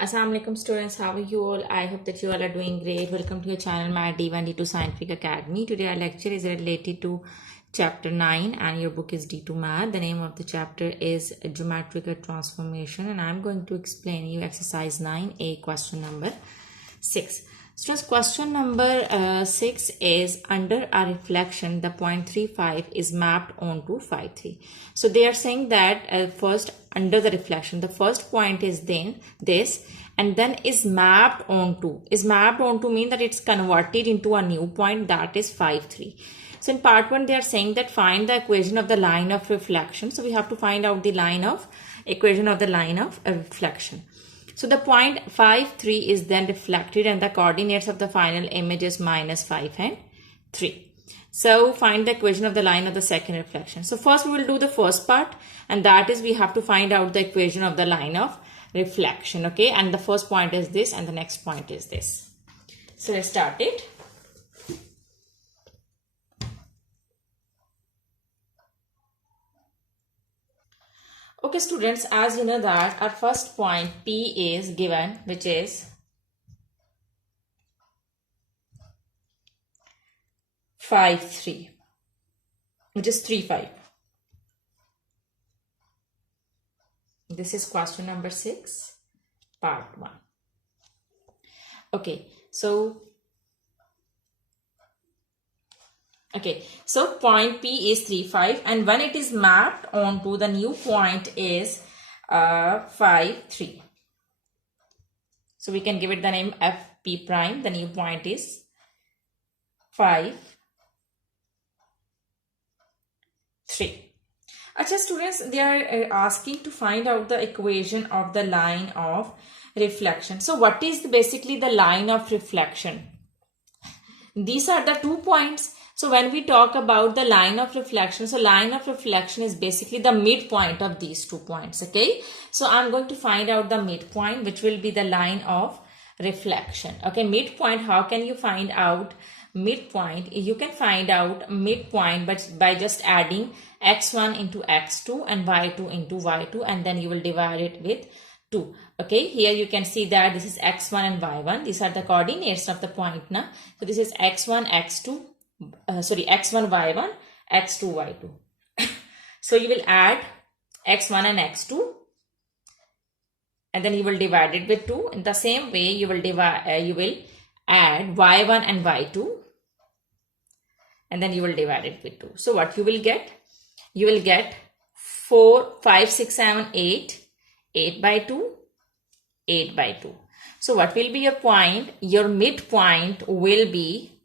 Assalamu alaikum students, how are you all? I hope that you all are doing great. Welcome to your channel, my D1 D2 Scientific Academy. Today our lecture is related to chapter 9 and your book is D2 Math. The name of the chapter is Geometrical Transformation and I'm going to explain you exercise 9A question number 6. Students, question number 6 is under a reflection, the point 35 is mapped onto 5,3. So they are saying that first under the reflection, the first point is then this and then is mapped onto. Is mapped onto mean that it's converted into a new point, that is 5,3. So in part 1 they are saying that find the equation of the line of reflection. So we have to find out the equation of the line of reflection. So the point 5,3 is then reflected and the coordinates of the final image is -5 and 3. So find the equation of the line of the second reflection. So first we will do the first part, and that is we have to find out the equation of the line of reflection. Okay, and the first point is this and the next point is this. So let's start it. Okay students, as you know that our first point P is given, which is 5,3, which is 3,5. This is question number 6, part 1. Okay, so point P is 3,5 and when it is mapped onto the new point is 5,3. So we can give it the name FP prime. The new point is 5,3. Acha students, they are asking to find out the equation of the line of reflection. So what is basically the line of reflection? These are the 2 points. So when we talk about the line of reflection, so line of reflection is basically the midpoint of these 2 points. Okay, so I'm going to find out the midpoint, which will be the line of reflection. Okay, midpoint, how can you find out midpoint? You can find out midpoint but by just adding x1 into x2 and y2 into y2, and then you will divide it with 2. Okay, here you can see that this is x1 and y1. These are the coordinates of the point now. So this is x1 x2 x1 y1, x2 y2. So you will add x1 and x2 and then you will divide it with 2. In the same way you will add y1 and y2 and then you will divide it with 2. So what you will get? You will get 4, 5, 6, 7, 8, 8 by 2, 8 by 2. So what will be your point? Your midpoint will be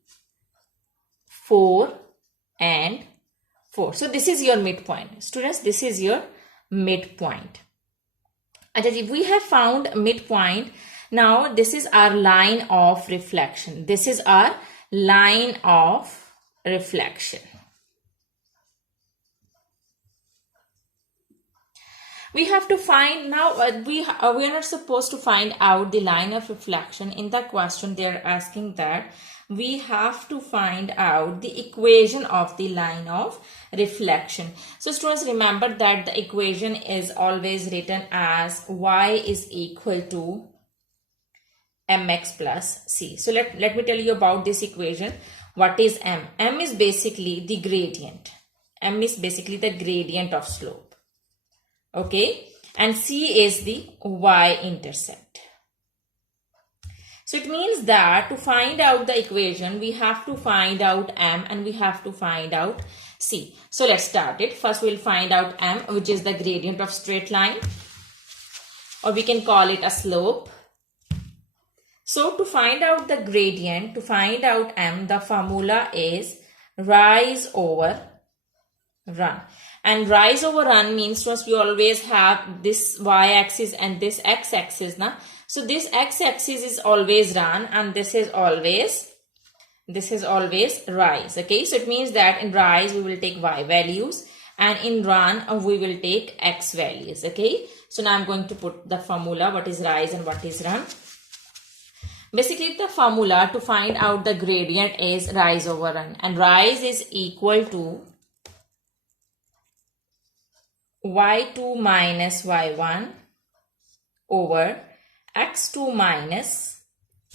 4 and 4. So this is your midpoint. Students, this is your midpoint. If we have found midpoint, now this is our line of reflection. This is our line of reflection. We have to find now, we are not supposed to find out the line of reflection. In the question they are asking that we have to find out the equation of the line of reflection. So students, remember that the equation is always written as y is equal to mx plus c. So let me tell you about this equation. What is m? M is basically the gradient. M is basically the gradient of slope. Okay, and c is the y-intercept. So it means that to find out the equation, we have to find out m and we have to find out c. So let's start it. First we'll find out m, which is the gradient of straight line, or we can call it a slope. So to find out the gradient, to find out m, the formula is rise over run. And rise over run means to us we always have this y-axis and this x-axis. So this x-axis is always run and this is always rise. Okay, so it means that in rise we will take y values and in run we will take x values. Okay, so now I'm going to put the formula, what is rise and what is run. Basically the formula to find out the gradient is rise over run, and rise is equal to y2 minus y1 over x2 minus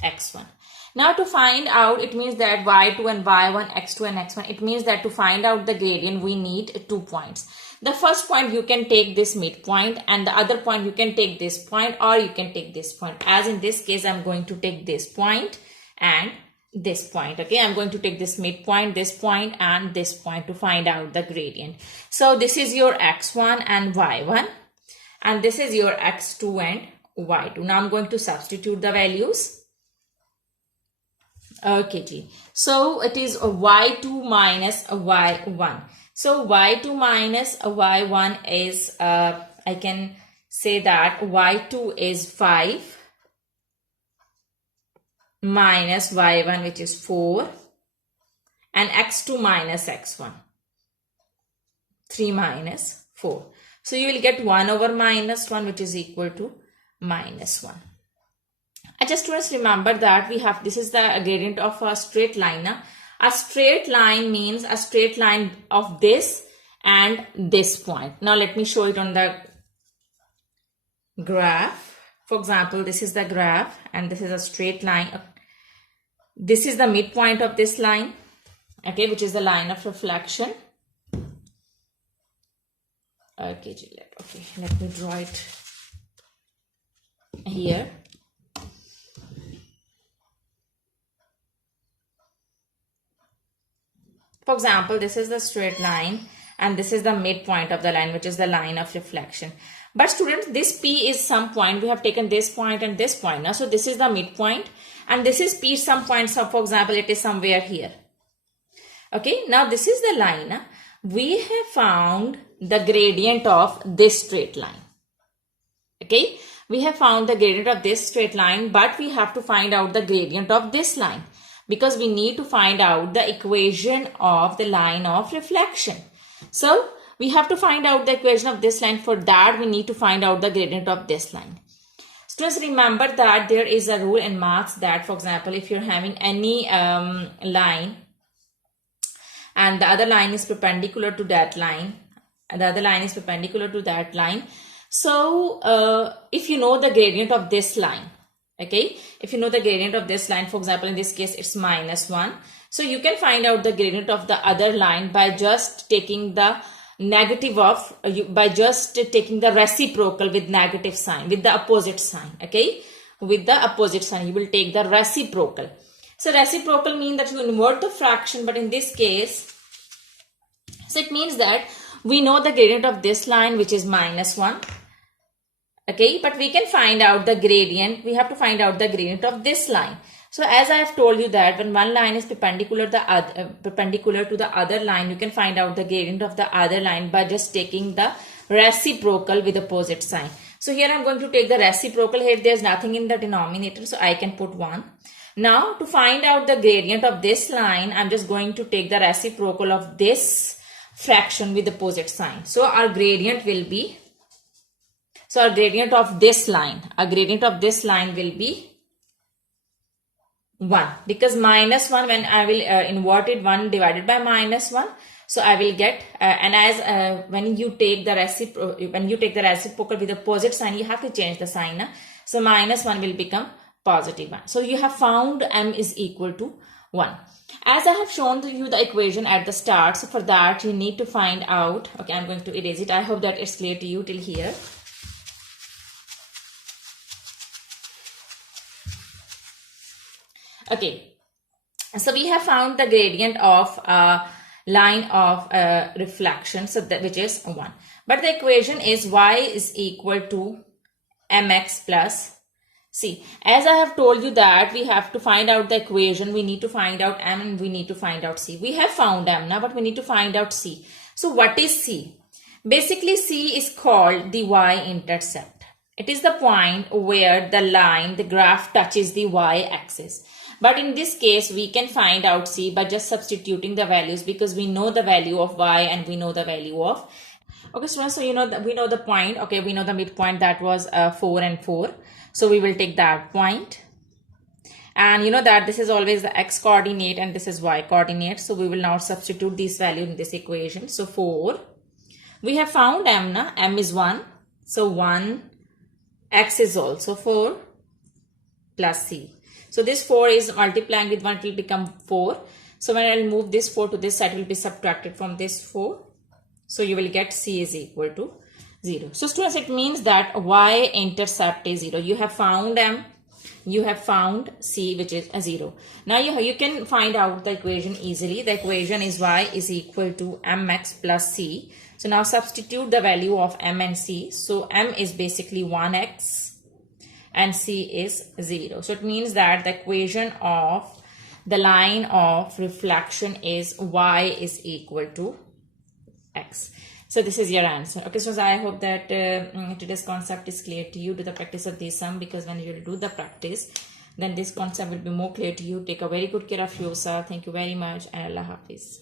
x1. Now to find out, it means that y2 and y1, x2 and x1, it means that to find out the gradient, we need 2 points. The first point, you can take this midpoint, and the other point, you can take this point, or you can take this point. As in this case, I'm going to take this point and this point. Okay, I'm going to take this midpoint, this point, and this point to find out the gradient. So this is your x1 and y1, and this is your x2 and y2. Now I'm going to substitute the values. Okay, G. So it is a y2 minus a y1. So y2 minus a y1 is, I can say that y2 is 5 minus y1, which is 4, and x2 minus x1, 3 minus 4. So you will get 1 over minus 1, which is equal to minus 1. I just want to remember that we have, this is the gradient of a straight line. A straight line means a straight line of this and this point. Now let me show it on the graph. For example, this is the graph and this is a straight line. This is the midpoint of this line, okay, which is the line of reflection. Okay, let me draw it here. For example, this is the straight line and this is the midpoint of the line, which is the line of reflection. But students, this P is some point. We have taken this point and this point. Now, so this is the midpoint and this is P some point. So for example, it is somewhere here. Okay, now this is the line. We have found the gradient of this straight line. Okay, we have found the gradient of this straight line, but we have to find out the gradient of this line, because we need to find out the equation of the line of reflection. So we have to find out the equation of this line. For that, we need to find out the gradient of this line. Students, remember that there is a rule in maths that, for example, if you're having any line and the other line is perpendicular to that line, and the other line is perpendicular to that line. So if you know the gradient of this line, okay, if you know the gradient of this line, for example, in this case, it's -1. So you can find out the gradient of the other line by just taking the negative of, by just taking the reciprocal with negative sign, with the opposite sign, okay, with the opposite sign, you will take the reciprocal. So reciprocal means that you invert the fraction, but in this case, so it means that we know the gradient of this line, which is -1. Okay, but we can find out the gradient. We have to find out the gradient of this line. So as I have told you that when one line is perpendicular to the other line, you can find out the gradient of the other line by just taking the reciprocal with opposite sign. So here I'm going to take the reciprocal. Here there's nothing in the denominator, so I can put 1. Now to find out the gradient of this line, I'm just going to take the reciprocal of this fraction with opposite sign. So our gradient will be, so our gradient of this line, will be 1, because -1, when I will invert it, 1 divided by -1, so I will get and as when you take the reciprocal with opposite sign, you have to change the sign. So -1 will become +1. So you have found m is equal to 1. As I have shown you the equation at the start, so for that you need to find out, okay, I'm going to erase it. I hope that it's clear to you till here. Okay, so we have found the gradient of line of reflection, so that, which is 1. But the equation is y is equal to mx plus c. As I have told you that we have to find out the equation, we need to find out m and we need to find out c. We have found m now, but we need to find out c. So what is c? Basically, c is called the y-intercept. It is the point where the line, the graph touches the y-axis. But in this case, we can find out c by just substituting the values, because we know the value of y and we know the value of. Okay, students, so you know that we know the point. Okay, we know the midpoint, that was 4 and 4. So we will take that point. And you know that this is always the x coordinate and this is y coordinate. So we will now substitute these values in this equation. So 4. We have found m, na? M is 1. So 1. X is also 4. plus c. So this 4 is multiplying with 1, it will become 4. So when I'll move this 4 to this side, it will be subtracted from this 4. So you will get c is equal to 0. So students, it means that y-intercept is 0. You have found m, you have found c, which is a 0. Now you can find out the equation easily. The equation is y is equal to mx plus c. So now substitute the value of m and c. So m is basically 1x and c is 0. So it means that the equation of the line of reflection is y is equal to x. So this is your answer. Okay, so I hope that today's concept is clear to you. Do the practice of this sum, because when you do the practice, then this concept will be more clear to you. Take a very good care of yourself. Thank you very much, and Allah Hafiz.